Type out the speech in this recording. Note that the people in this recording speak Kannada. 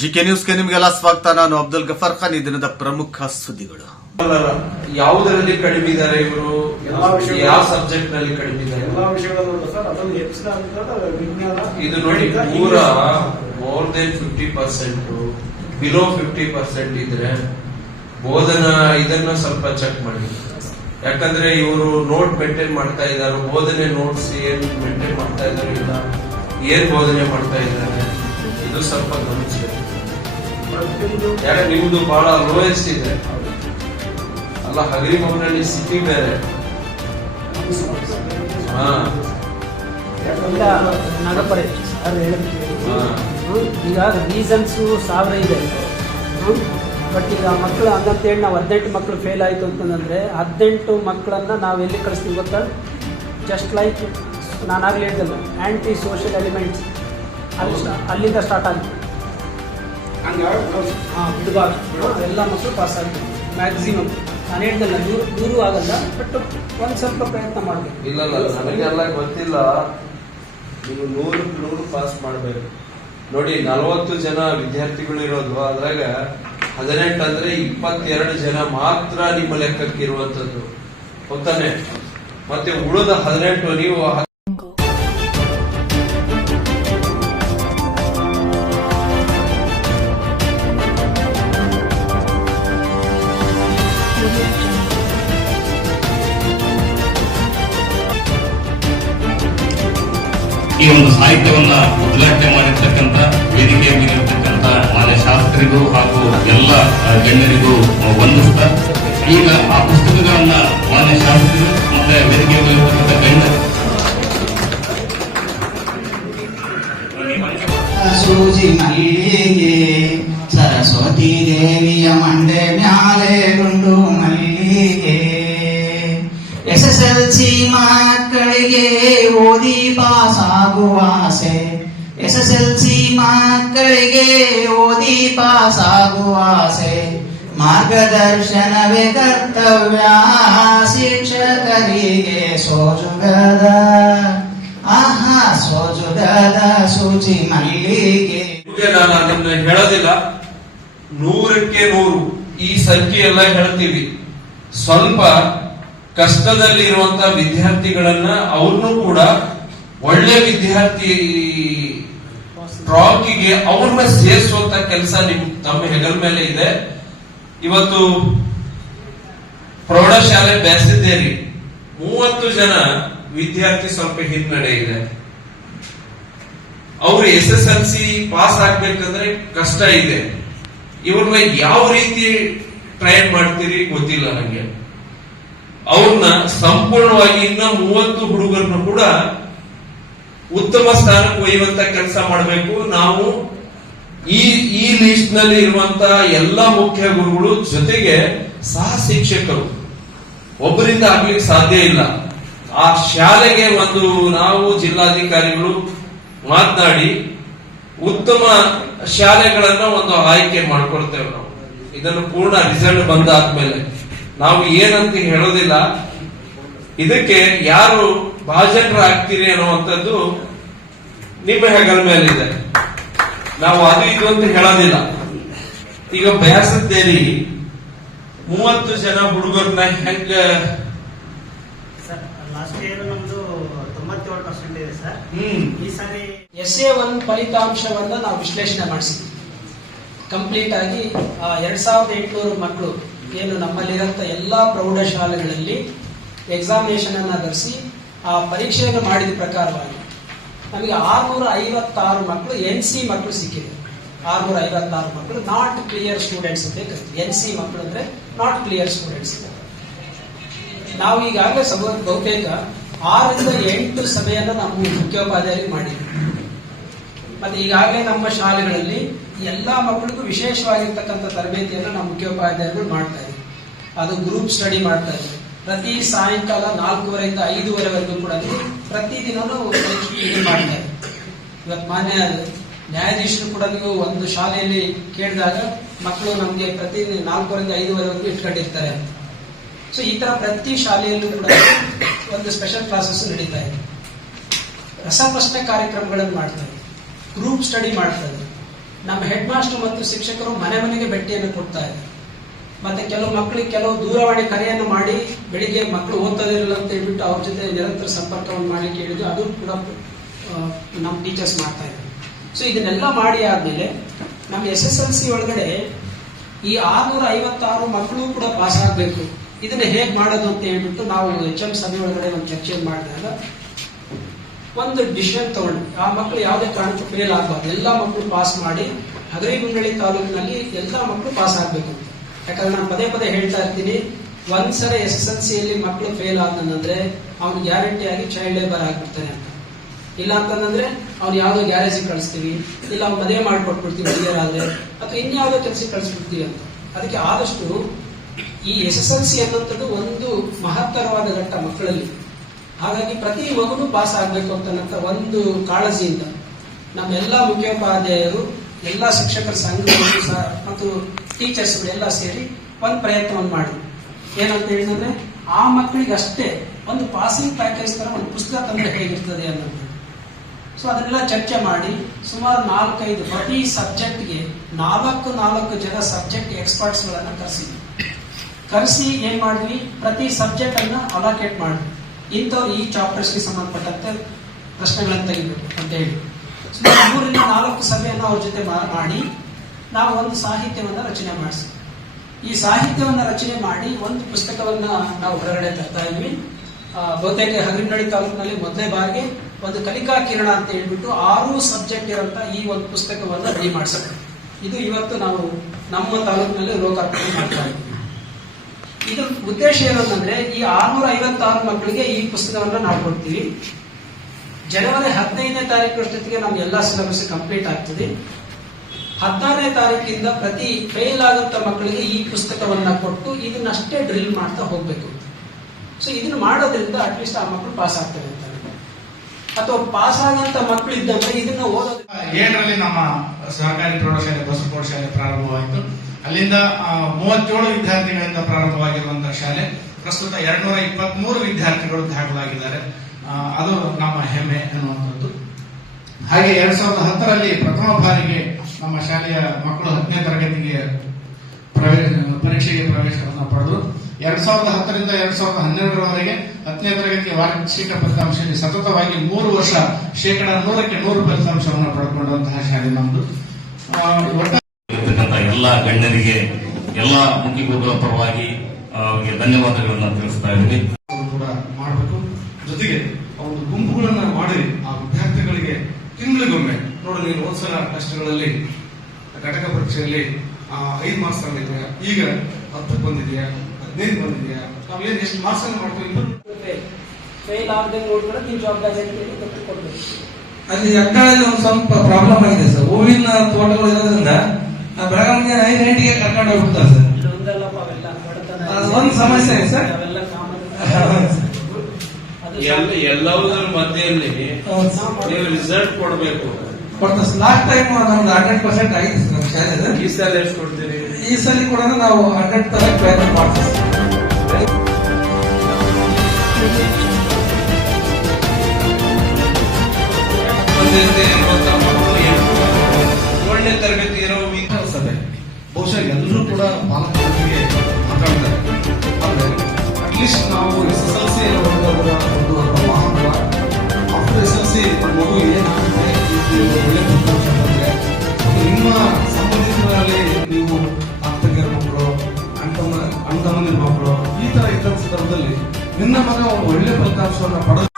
ಜಿಕೆ ನ್ಯೂಸ್ಗೆ ನಿಮಗೆಲ್ಲ ಸ್ವಾಗತ. ನಾನು ಅಬ್ದುಲ್ ಗಫರ್ ಖಾನ್. ಈ ದಿನದ ಪ್ರಮುಖ ಸುದ್ದಿಗಳು. ಯಾವುದರಲ್ಲಿ ಕಡಿಮೆ ಇದ್ದಾರೆ ಇವರು? ಯಾವ ಸಬ್ಜೆಕ್ಟ್ನಲ್ಲಿ ಕಡಿಮೆ ಇದ್ದಾರೆ? ಇದು ನೋಡಿ ಪೂರ. More than fifty percent below fifty percent ಇದ್ರೆ ಬೋಧನಾ ಇದನ್ನ ಸ್ವಲ್ಪ ಚೆಕ್ ಮಾಡಿ. ಯಾಕಂದ್ರೆ ಇವರು ನೋಟ್ ಮೇಂಟೈನ್ ಮಾಡ್ತಾ ಇದ್ದಾರೆ ಬೋಧನೆ ನೋಟ್ಸ್ ಏನ್ ಮೇಂಟೈನ್ ಮಾಡ್ತಾ ಇದ್ದಾರೆ ಇಲ್ಲ ಏನ್ ಬೋಧನೆ ಮಾಡ್ತಾ ಇದ್ದಾರೆ ಇದು ಸ್ವಲ್ಪ ಗಮನಿಸಿ ಯಾಕೆ ನಿಮ್ದು ಬಹಳ ಲೋಯೆಸ್ಟ್ ಇದೆ. ಅಲ್ಲ ಹಗರಿ ಮಗನಲ್ಲಿ ಸಿಟಿ ಬೇರೆ ನಾಗಪ್ಪರೇ ಹಾ. ಈಗ ರೀಸನ್ಸು ಸಾವಿರ ಇದೆ ಬಟ್ ಈಗ ಮಕ್ಕಳು ಹಂಗಂತೇಳಿ ನಾವು ಹದಿನೆಂಟು ಮಕ್ಕಳು ಫೇಲ್ ಆಯಿತು ಅಂತಂದ್ರೆ ಹದಿನೆಂಟು ಮಕ್ಕಳನ್ನ ನಾವು ಎಲ್ಲಿ ಕಳಿಸ್ತೀವಿ ಗೊತ್ತಾ? ಜಸ್ಟ್ ಲೈಕ್ ನಾನಾಗಲೇ ಹೇಳ್ದಲ್ಲ ಆ್ಯಂಟಿ ಸೋಷಿಯಲ್ ಎಲಿಮೆಂಟ್ಸ್ ಅಲ್ಲಿ ಸ್ಟಾ- ಅಲ್ಲಿಂದ ಸ್ಟಾರ್ಟ್ ಆಗುತ್ತೆ ಹಾಂ ಬಿಡುವಾಗ ಎಲ್ಲ ಮಕ್ಕಳು ಪಾಸ್ ಆಗ್ತದೆ ಮ್ಯಾಕ್ಸಿಮಮ್ ನಾನು ಹೇಳ್ದಲ್ಲ ದೂರ ದೂರು ಆಗಲ್ಲ ಬಟ್ ಒಂದು ಸ್ವಲ್ಪ ಪ್ರಯತ್ನ ಮಾಡಬೇಕು. ಇಲ್ಲ ಇಲ್ಲ ನನಗೆಲ್ಲ ಗೊತ್ತಿಲ್ಲ. ನೀವು ನೂರು ನೂರು ಪಾಸ್ ಮಾಡಬೇಕು. ನೋಡಿ ನಲವತ್ತು ಜನ ವಿದ್ಯಾರ್ಥಿಗಳು ಇರೋದು ಅದ್ರಾಗ ಹದಿನೆಂಟು ಅಂದ್ರೆ ಇಪ್ಪತ್ತೆರಡು ಜನ ಮಾತ್ರ ನಿಮ್ಮ ಲೆಕ್ಕಕ್ಕೆ ಇರುವಂತದ್ದು ಗೊತ್ತಾನೆ ಮತ್ತೆ ಉಳಿದ ಹದಿನೆಂಟು ನೀವು ಈ ಒಂದು ಸಾಹಿತ್ಯವನ್ನ ಉದ್ಘಾಟನೆ ಮಾಡಿರ್ತಕ್ಕಂಥ ವೇದಿಕೆಯ ಮೇಲಿರ್ತಕ್ಕಂಥ ಮಾನ್ಯ ಶಾಸ್ತ್ರಿಗೂ ಹಾಗೂ ಎಲ್ಲ ಗಣ್ಯರಿಗೂ ವಂದಿಸ್ತಾ. ಈಗ ಆ ಪುಸ್ತಕಗಳನ್ನ ಮಾನ್ಯ ಶಾಸ್ತ್ರಿಗಳು ಮತ್ತೆ ವೇದಿಕೆಯ ಮೇಲಿರ್ತಕ್ಕಂಥ ಗಣ್ಯರು ಸರಸ್ವತಿ ದೇವಿಯ ಮಂಡೆ ಮ್ಯಾಲೆ ಗುಂಡು ಮಲ್ಲಿಗೆ. ಎಸ್ ಎಸ್ ಎಲ್ ಸಿ ಮಕ್ಕಳಿಗೆ ಓದಿ ಪಾಸಾಗುವ ಆಸೆ. ಎಸ್ ಎಸ್ ಎಲ್ ಸಿ ಮಕ್ಕಳಿಗೆ ಓದಿ ಪಾಸಾಗುವ ಆಸೆ. ಮಾರ್ಗದರ್ಶನವೇ ಕರ್ತವ್ಯ, ಶಿಕ್ಷಕರಿಗೆ ಸೋಜುಗದ. ಆಹಾ, ಸೋಜುಗದ ಸೂಚಿ ಮಲ್ಲಿಗೆ. ನಾನು ನಿಮ್ನ ಹೇಳೋದಿಲ್ಲ. ನೂರಕ್ಕೆ ನೂರು ಈ ಸಂಖ್ಯೆ ಎಲ್ಲ ಹೇಳ್ತೀವಿ. ಸ್ವಲ್ಪ ಕಷ್ಟದಲ್ಲಿ ಇರುವಂತ ವಿದ್ಯಾರ್ಥಿಗಳನ್ನ ಅವ್ರನ್ನೂ ಕೂಡ ಒಳ್ಳೆ ವಿದ್ಯಾರ್ಥಿ ಟ್ರಾಕಿಗೆ ಅವ್ರನ್ನ ಸೇರಿಸುವಂತ ಕೆಲಸ ನಿಮ್ ತಮ್ಮ ಹೆಗಲ ಮೇಲೆ ಇದೆ. ಇವತ್ತು ಪ್ರೌಢಶಾಲೆ ಬೆಸಿದ್ದೇರಿ ಮೂವತ್ತು ಜನ ವಿದ್ಯಾರ್ಥಿ ಸ್ವಲ್ಪ ಹಿನ್ನಡೆ ಇದೆ. ಅವ್ರು S S L C pass ಆಗ್ಬೇಕಂದ್ರೆ ಕಷ್ಟ ಇದೆ. ಇವ್ರನ್ನ ಯಾವ ರೀತಿ ಟ್ರೈನ್ ಮಾಡ್ತೀರಿ ಗೊತ್ತಿಲ್ಲ ನನಗೆ ಅವ್ರನ್ನ ಸಂಪೂರ್ಣವಾಗಿ ಇನ್ನ ಮೂವತ್ತು ಹುಡುಗರನ್ನು ಕೂಡ ಉತ್ತಮ ಸ್ಥಾನಕ್ಕೆ ಒಯ್ಯುವಂತ ಕೆಲಸ ಮಾಡಬೇಕು. ನಾವು ಈ ಈ ಲಿಸ್ಟ್ನಲ್ಲಿ ಇರುವಂತಹ ಎಲ್ಲ ಮುಖ್ಯ ಗುರುಗಳು ಜೊತೆಗೆ ಸಹ ಶಿಕ್ಷಕರು. ಒಬ್ಬರಿಂದ ಆಗ್ಲಿಕ್ಕೆ ಸಾಧ್ಯ ಇಲ್ಲ. ಆ ಶಾಲೆಗೆ ಒಂದು ನಾವು ಜಿಲ್ಲಾಧಿಕಾರಿಗಳು ಮಾತನಾಡಿ ಉತ್ತಮ ಶಾಲೆಗಳನ್ನ ಒಂದು ಆಯ್ಕೆ ಮಾಡ್ಕೊಳ್ತೇವೆ ನಾವು. ಇದನ್ನು ಪೂರ್ಣ ರಿಸಲ್ಟ್ ಬಂದಾದ್ಮೇಲೆ. ನಾವು ಏನಂತ ಹೇಳೋದಿಲ್ಲ. ಇದಕ್ಕೆ ಯಾರು ಭಾಜನರು ಆಗ್ತೀರಿ ಅನ್ನುವಂಥದ್ದು ನಿಮ್ಮ ಹೆಗಲ ಮೇಲಿದೆ. ನಾವು ಅದು ಇದು ಅಂತ ಹೇಳೋದಿಲ್ಲ. ಈಗ ಬಯಸದ್ದೇರಿ ಮೂವತ್ತು ಜನ ಹುಡುಗರನ್ನ ಹೆಂಗ ಎಸ್ ಎ ಒನ್ ಫಲಿತಾಂಶವನ್ನ ನಾವು ವಿಶ್ಲೇಷಣೆ ಮಾಡಿಸಿದ್ವಿ. ಕಂಪ್ಲೀಟ್ ಆಗಿ ಆ, ಎರಡ್ ಸಾವಿರದ ಎಂಟುನೂರು ಮಕ್ಕಳು ಏನು ನಮ್ಮಲ್ಲಿರಂತ ಎಲ್ಲಾ ಪ್ರೌಢಶಾಲೆಗಳಲ್ಲಿ ಎಕ್ಸಾಮಿನೇಷನ್ ಅನ್ನು ಧರಿಸಿ ಆ ಪರೀಕ್ಷೆಯನ್ನು ಮಾಡಿದ ಪ್ರಕಾರವಾಗಿ ನಮಗೆ ಆರ್ನೂರ ಐವತ್ತಾರು ಮಕ್ಕಳು ಎನ್ ಸಿ ಮಕ್ಕಳು ಸಿಕ್ಕಿದೆ. ಆರ್ನೂರ ಐವತ್ತಾರು ಮಕ್ಕಳು ನಾಟ್ ಕ್ಲಿಯರ್ ಸ್ಟೂಡೆಂಟ್ಸ್ ಅಂತ ಕರಿತೀವಿ. ಎನ್ ಸಿ ಮಕ್ಕಳು ಅಂದ್ರೆ ನಾಟ್ ಕ್ಲಿಯರ್ ಸ್ಟೂಡೆಂಟ್ಸ್ ನಾವು ಈಗಾಗಲೇ ಬಹುತೇಕ ಆರರಿಂದ ಎಂಟು ಸಭೆಯನ್ನು ನಾವು ಮುಖ್ಯೋಪಾಧ್ಯಾಯರಿಗೆ ಮಾಡಿದ್ವಿ ಮತ್ತೆ ಈಗಾಗಲೇ ನಮ್ಮ ಶಾಲೆಗಳಲ್ಲಿ ಎಲ್ಲಾ ಮಕ್ಕಳಿಗೂ ವಿಶೇಷವಾಗಿರ್ತಕ್ಕಂಥ ತರಬೇತಿಯನ್ನು ನಮ್ಮ ಮುಖ್ಯೋಪಾಧ್ಯಾಯರು ಮಾಡ್ತಾ ಇದ್ರು. ಅದು ಗ್ರೂಪ್ ಸ್ಟಡಿ ಮಾಡ್ತಾ ಇದ್ರು. ಪ್ರತಿ ಸಾಯಂಕಾಲ ನಾಲ್ಕೂವರೆಯಿಂದ ಐದೂವರೆವರೆಗೂ ಕೂಡ ಪ್ರತಿದಿನನೂ ಇದು ಮಾಡ್ತಾರೆ ಇವತ್ತು ಮಾನ್ಯ ನ್ಯಾಯಾಧೀಶರು ಕೂಡ ನೀವು ಒಂದು ಶಾಲೆಯಲ್ಲಿ ಕೇಳಿದಾಗ ಮಕ್ಕಳು ನಮಗೆ ಪ್ರತಿ ನಾಲ್ಕೂವರೆಯಿಂದ ಐದುವರೆವರೆಗೂ ಇಟ್ಕೊಂಡಿರ್ತಾರೆ. ಸೊ ಈ ತರ ಪ್ರತಿ ಶಾಲೆಯಲ್ಲೂ ಕೂಡ ಒಂದು ಸ್ಪೆಷಲ್ ಕ್ಲಾಸಸ್ ನಡೀತಾ ಇದೆ ರಸಪ್ರಶ್ನೆ ಕಾರ್ಯಕ್ರಮಗಳನ್ನು ಮಾಡ್ತಾರೆ ಗ್ರೂಪ್ ಸ್ಟಡಿ ಮಾಡ್ತಾರೆ. ನಮ್ಮ ಹೆಡ್ ಮಾಸ್ಟರ್ ಮತ್ತು ಶಿಕ್ಷಕರು ಮನೆ ಮನೆಗೆ ಭೇಟಿಯನ್ನು ಕೊಡ್ತಾ ಇದ್ರು ಮತ್ತೆ ಕೆಲವು ಮಕ್ಕಳಿಗೆ ಕೆಲವು ದೂರವಾಣಿ ಕರೆಯನ್ನು ಮಾಡಿ ಬೆಳಿಗ್ಗೆ ಮಕ್ಕಳು ಓದ್ತದಿರಲಿಲ್ಲ ಅಂತ ಹೇಳ್ಬಿಟ್ಟು ಅವ್ರ ಜೊತೆ ನಿರಂತರ ಸಂಪರ್ಕವನ್ನು ಮಾಡಲಿಕ್ಕೆ ಹೇಳಿದ್ರು ಅದು ಕೂಡ ನಮ್ಮ ಟೀಚರ್ಸ್ ಮಾಡ್ತಾ ಇದ್ರು ಸೊ ಇದನ್ನೆಲ್ಲ ಮಾಡಿ ಆದ್ಮೇಲೆ ನಮ್ಮ ಎಸ್ ಎಸ್ ಎಲ್ ಸಿ ಒಳಗಡೆ ಈ ಆರ್ನೂರ ಐವತ್ತಾರು ಮಕ್ಕಳು ಕೂಡ ಪಾಸ್ ಆಗಬೇಕು. ಇದನ್ನ ಹೇಗೆ ಮಾಡೋದು ಅಂತ ಹೇಳ್ಬಿಟ್ಟು ನಾವು ಎಚ್ ಎಂ ಸಭೆ ಒಳಗಡೆ ಒಂದು ಚರ್ಚೆ ಮಾಡಿದಾಗ ಒಂದು ಡಿಸಿಷನ್ ತಗೊಂಡು. ಆ ಮಕ್ಕಳು ಯಾವುದೇ ಕಾರಣಕ್ಕೂ ಫೇಲ್ ಆಗಬಾರ್ದು. ಎಲ್ಲ ಮಕ್ಕಳು ಪಾಸ್ ಮಾಡಿ ಹಗರಿಗುಂಡಳಿ ತಾಲೂಕಿನಲ್ಲಿ ಎಲ್ಲ ಮಕ್ಕಳು ಪಾಸ್ ಆಗಬೇಕು. ಯಾಕಂದ್ರೆ ನಾನು ಪದೇ ಪದೇ ಹೇಳ್ತಾ ಇರ್ತೀನಿ ಒಂದ್ಸಲ ಎಸ್ ಎಸ್ ಎಲ್ ಸಿಯಲ್ಲಿ ಮಕ್ಕಳು ಫೇಲ್ ಆದ್ರೆ ಅವ್ನು ಗ್ಯಾರಂಟಿ ಆಗಿ ಚೈಲ್ಡ್ ಲೇಬರ್ ಆಗಿಬಿಡ್ತಾನೆ ಅಂತ. ಇಲ್ಲ ಅಂತಂದ್ರೆ ಅವ್ನು ಯಾವುದೋ ಗ್ಯಾರೇಜಿಗೆ ಕಳಿಸ್ತೀವಿ, ಇಲ್ಲ ಅವ್ನು ಮದುವೆ ಮಾಡಿಕೊಟ್ಬಿಡ್ತೀವಿ ಹುಡುಗಿಯರಾದ್ರೆ ಅಥವಾ ಇನ್ಯಾವುದೋ ಕೆಲಸಕ್ಕೆ ಕಳಿಸ್ಬಿಡ್ತೀವಿ ಅಂತ. ಅದಕ್ಕೆ ಆದಷ್ಟು ಈ ಎಸ್ ಎಸ್ ಎಲ್ ಸಿ ಅನ್ನುವಂಥದ್ದು ಒಂದು ಮಹತ್ತರವಾದ ಘಟ್ಟ ಮಕ್ಕಳಲ್ಲಿ. ಹಾಗಾಗಿ ಪ್ರತಿ ಮಗನು ಪಾಸ್ ಆಗಬೇಕು ಅಂತ ಒಂದು ಕಾಳಜಿಯಿಂದ ನಮ್ಮೆಲ್ಲ ಮುಖ್ಯೋಪಾಧ್ಯಾಯರು, ಎಲ್ಲ ಶಿಕ್ಷಕರ ಸಂಘಗಳು ಸಹ ಮತ್ತು ಟೀಚರ್ಸ್ಗಳು ಎಲ್ಲ ಸೇರಿ ಒಂದು ಪ್ರಯತ್ನವನ್ನು ಮಾಡಿ. ಏನಂತ ಹೇಳಿದ್ರೆ, ಆ ಮಕ್ಕಳಿಗೆ ಅಷ್ಟೇ ಒಂದು ಪಾಸಿಂಗ್ ಪ್ಯಾಕೇಜ್ ತರ ಒಂದು ಪುಸ್ತಕ ತಂದ್ರೆ ಹೇಗಿರ್ತದೆ ಅನ್ನೋದು. ಸೊ ಅದನ್ನೆಲ್ಲ ಚರ್ಚೆ ಮಾಡಿ ಸುಮಾರು ನಾಲ್ಕೈದು ಪ್ರತಿ ಸಬ್ಜೆಕ್ಟ್ಗೆ ನಾಲ್ಕು ನಾಲ್ಕು ಜನ ಸಬ್ಜೆಕ್ಟ್ ಎಕ್ಸ್ಪರ್ಟ್ಸ್ ಗಳನ್ನ ಕರೆಸಿದ್ವಿ ಕರೆಸಿ ಏನ್ ಮಾಡಿದ್ವಿ? ಪ್ರತಿ ಸಬ್ಜೆಕ್ಟ್ ಅನ್ನ ಅಲೋಕೇಟ್ ಮಾಡಿದ್ವಿ. ಇಂಥವ್ರು ಈ ಚಾಪ್ಟರ್ಸ್ಗೆ ಸಂಬಂಧಪಟ್ಟಂತೆ ಪ್ರಶ್ನೆಗಳನ್ನು ತೆಗಿಬೇಕು ಅಂತ ಹೇಳಿ. ಮೂರರಿಂದ ನಾಲ್ಕು ಸಭೆಯನ್ನು ಅವ್ರ ಜೊತೆ ಮಾಡಿ ನಾವು ಒಂದು ಸಾಹಿತ್ಯವನ್ನ ರಚನೆ ಮಾಡಿಸಿ. ಈ ಸಾಹಿತ್ಯವನ್ನ ರಚನೆ ಮಾಡಿ ಒಂದು ಪುಸ್ತಕವನ್ನ ನಾವು ಹೊರಗಡೆ ತರ್ತಾ ಇದ್ವಿ. ಬಹುತೇಕ ಹಗರಿನಳ್ಳಿ ತಾಲೂಕಿನಲ್ಲಿ ಮೊದಲೇ ಬಾರಿಗೆ ಒಂದು ಕಲಿಕಾ ಕಿರಣ ಅಂತ ಹೇಳ್ಬಿಟ್ಟು ಆರು ಸಬ್ಜೆಕ್ಟ್ ಇರುವಂತ ಈ ಒಂದು ಪುಸ್ತಕವನ್ನು ರೆಡಿ ಮಾಡಿಸಬೇಕು ಇದು ಇವತ್ತು ನಾವು ನಮ್ಮ ತಾಲೂಕಿನಲ್ಲಿ ಲೋಕಾರ್ಪಣೆ ಮಾಡ್ತಾ ಇದ್ವಿ. ಇದು ಉದ್ದೇಶ ಏನಂತಂದ್ರೆ ಈ ಆರ್ನೂರ ಐವತ್ತಾರು ಮಕ್ಕಳಿಗೆ ಈ ಪುಸ್ತಕವನ್ನ ನಾವು ಕೊಡ್ತೀವಿ. ಜನವರಿ ಹದಿನೈದನೇ ತಾರೀಕು ಅಷ್ಟೊತ್ತಿಗೆ ನಮ್ಮ ಎಲ್ಲಾ ಸಿಲೆಬಸ್ ಕಂಪ್ಲೀಟ್ ಆಗ್ತದೆ. ಹದಿನಾರನೇ ತಾರೀಕಿಂದ ಪ್ರತಿ ಫೇಲ್ ಆಗುತ್ತ ಮಕ್ಕಳಿಗೆ ಈ ಪುಸ್ತಕವನ್ನ ಕೊಟ್ಟು ಇದನ್ನಷ್ಟೇ ಡ್ರಿಲ್ ಮಾಡ್ತಾ ಹೋಗ್ಬೇಕು. ಸೊ ಇದನ್ನ ಮಾಡೋದ್ರಿಂದ ಅಟ್ಲೀಸ್ಟ್ ಆ ಮಕ್ಕಳು ಪಾಸ್ ಆಗ್ತಾರೆ ಅಂತ ಅಥವಾ ಪಾಸ್ ಆಗಂತ ಮಕ್ಕಳು ಇದ್ದಂದ್ರೆ ಇದನ್ನ ಓದೋದು ಏಳರಲ್ಲಿ ನಮ್ಮ ಸಹಕಾರಿ ಪ್ರೌಢಶಾಲೆ, ಬಸವ ಪ್ರೌಢಶಾಲೆ ಪ್ರಾರಂಭವಾಯಿತು. ಅಲ್ಲಿಂದ ಮೂವತ್ತೇಳು ವಿದ್ಯಾರ್ಥಿಗಳಿಂದ ಪ್ರಾರಂಭವಾಗಿರುವಂತಹ ಶಾಲೆ ಪ್ರಸ್ತುತ ಎರಡ್ನೂರ ಇಪ್ಪತ್ಮೂರು ವಿದ್ಯಾರ್ಥಿಗಳು ದಾಖಲಾಗಿದ್ದಾರೆ. ಅದು ನಮ್ಮ ಹೆಮ್ಮೆ ಅನ್ನುವಂಥದ್ದು. ಹಾಗೆ ಎರಡ್ ಸಾವಿರದ ಹತ್ತರಲ್ಲಿ ಪ್ರಥಮ ಬಾರಿಗೆ ನಮ್ಮ ಶಾಲೆಯ ಮಕ್ಕಳು ಹತ್ತನೇ ತರಗತಿಗೆ ಪ್ರವೇಶ ಪರೀಕ್ಷೆಗೆ ಪ್ರವೇಶವನ್ನು ಪಡೆದು ಎರಡ್ ಸಾವಿರದ ಹತ್ತರಿಂದ ಎರಡ್ ಸಾವಿರದ ಹನ್ನೆರಡರವರೆಗೆ ಹತ್ತನೇ ತರಗತಿಯ ವಾರ್ಷಿಕ ಫಲಿತಾಂಶದಲ್ಲಿ ಸತತವಾಗಿ ಮೂರು ವರ್ಷ ಶೇಕಡ ನೂರಕ್ಕೆ ನೂರು ಫಲಿತಾಂಶವನ್ನು ಪಡೆದುಕೊಂಡಂತಹ ಶಾಲೆ ನಮ್ಮದು ಆ, ಒಟ್ಟಾರೆ ಇರ್ತಕ್ಕಂಥ ಎಲ್ಲ ಗಣ್ಯರಿಗೆ ಎಲ್ಲ ಮುಖ್ಯಗುರುಗಳ ಪರವಾಗಿ ಅವರಿಗೆ ಧನ್ಯವಾದಗಳನ್ನ ತಿಳಿಸ್ತಾ ಇದ್ದೀನಿ. ಕೂಡ ಮಾಡಬೇಕು. ಜೊತೆಗೆ ಒಂದು ಗುಂಪುಗಳನ್ನ ಮಾಡಿ ಆ ವಿದ್ಯಾರ್ಥಿಗಳಿಗೆ ತಿಂಗಳಿಗೊಮ್ಮೆ ನೋಡಿ ನೀನು ಹೋದ್ಸಲ ಕಷ್ಟಗಳಲ್ಲಿ ಘಟಕ ಪರೀಕ್ಷೆಯಲ್ಲಿ ಆ, ಐದು ಮಾರ್ಕ್ಸ್ ತಂದಿದ್ಯಾ? ಈಗ ಹತ್ತಕ್ಕೆ ಬಂದಿದೆಯಾ? ಹದಿನೈದು ಬಂದಿದ್ಯಾ? ನಾವೇನು ಎಷ್ಟು ಮಾರ್ಕ್ಸ್ ಅನ್ನು ಮಾಡ್ತೀವಿ ಫೇಲ್ ಆಗದೆ ನೋಡ್ಕೊಂಡು ನೀವು ಜವಾಬ್ದಾರಿ ಅಂತ ಕೊಡ್ಬೇಕು ಅಲ್ಲಿ ಅಕ್ಕಳಲ್ಲಿ ಒಂದು ಸ್ವಲ್ಪ ಪ್ರಾಬ್ಲಮ್ ಆಗಿದೆ ಸರ್. ಹೂವಿನ ತೋಟಗಳು ಇರೋದ್ರಿಂದ ಬೆಳಗ್ಗೆ ಐದು ಗಂಟೆಗೆ ಕರ್ಕೊಂಡು ಹೋಗ್ಬಿಡ್ತಾರೆ ಸರ್. ಅದು ಒಂದು ಸಮಸ್ಯೆ ಸರ್. ಎಲ್ಲ ಎಲ್ಲವುದರ ಮಧ್ಯೆಯಲ್ಲಿ. ನೀವು ರಿಸಲ್ಟ್ ಕೊಡಬೇಕು. ಕೊಡ್ತಾರೆ ಸರ್. ಲಾಸ್ಟ್ ಟೈಮ್ ನಮ್ದು ಹಂಡ್ರೆಡ್ ಪರ್ಸೆಂಟ್ ಆಗಿದೆ ಸರ್ ನಮ್ಮ ಶಾಲೆದು. ಈ ಸಲ ಎಷ್ಟು ಕೊಡ್ತೀರಿ? ಈ ಸಲ ಕೂಡ ನಾವು ಹಂಡ್ರೆಡ್ ಪರ್ಸೆಂಟ್ ಪ್ರಯತ್ನ ಮಾಡ್ತೀವಿ ಸರ್. ಬಹುಶಃ ಎಲ್ಲರೂ ಕೂಡ ಪಾಲಕರೊಂದಿಗೆ ಮಾತಾಡ್ತಾರೆ. ಆದರೆ ಅಟ್ಲೀಸ್ಟ್ ನಾವು ಎಸ್ ಎಸ್ ಎಲ್ ಸಿ ಒಂದು ಮಹಾತ್ಮ ಆಫ್ಟರ್ ಎಸ್ ಎಲ್ ಸಿ ಮಗು ಏನಾಗುತ್ತೆ ಒಳ್ಳೆ ನಿಮ್ಮ ಸಂಬಂಧಿಕರಲ್ಲಿ ನೀವು ಅರ್ಥಕ್ಕೆ ಮಕ್ಕಳು ಅಣ್ಣ ಅಣ್ಣ ಮಕ್ಕಳು ಈ ಥರ ಇದ್ದ ಸಂದರ್ಭದಲ್ಲಿ ನಿನ್ನ ಮಗ ಒಳ್ಳೆ ಫಲಿತಾಂಶವನ್ನು ಪಡೆದು